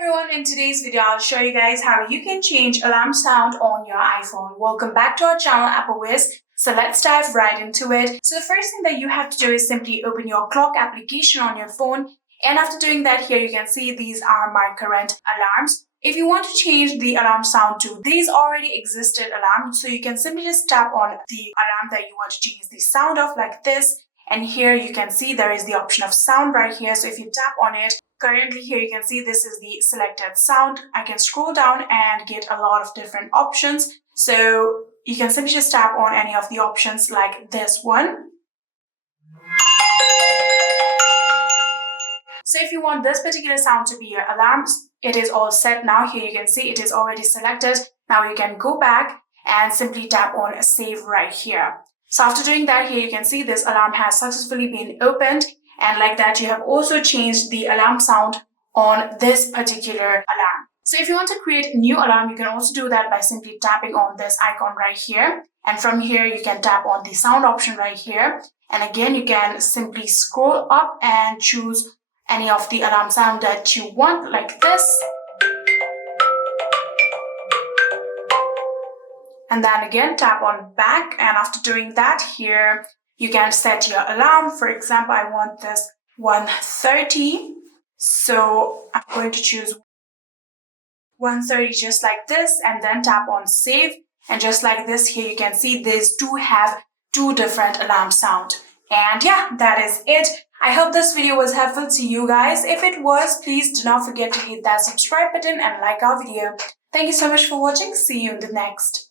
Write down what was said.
Everyone, in today's video I'll show you guys how you can change alarm sound on your iPhone. Welcome back to our channel AppleWiz. So let's dive right into it. So the first thing that you have to do is simply open your clock application on your phone, and after doing that, here you can see these are my current alarms. If you want to change the alarm sound to these already existed alarms, so you can simply just tap on the alarm that you want to change the sound of like this. And here you can see there is the option of sound right here. So if you tap on it, currently here you can see this is the selected sound. I can scroll down and get a lot of different options. So you can simply just tap on any of the options like this one. So if you want this particular sound to be your alarms, it is all set now. Here you can see it is already selected. Now you can go back and simply tap on save right here. So after doing that, here you can see this alarm has successfully been opened, and like that you have also changed the alarm sound on this particular alarm. So if you want to create a new alarm, you can also do that by simply tapping on this icon right here, and from here you can tap on the sound option right here, and again you can simply scroll up and choose any of the alarm sound that you want like this. And then again, tap on back. And after doing that, here you can set your alarm. For example, I want this 1:30. So I'm going to choose 1:30 just like this, and then tap on save. And just like this, here you can see these do have two different alarm sound. And yeah, that is it. I hope this video was helpful to you guys. If it was, please do not forget to hit that subscribe button and like our video. Thank you so much for watching. See you in the next.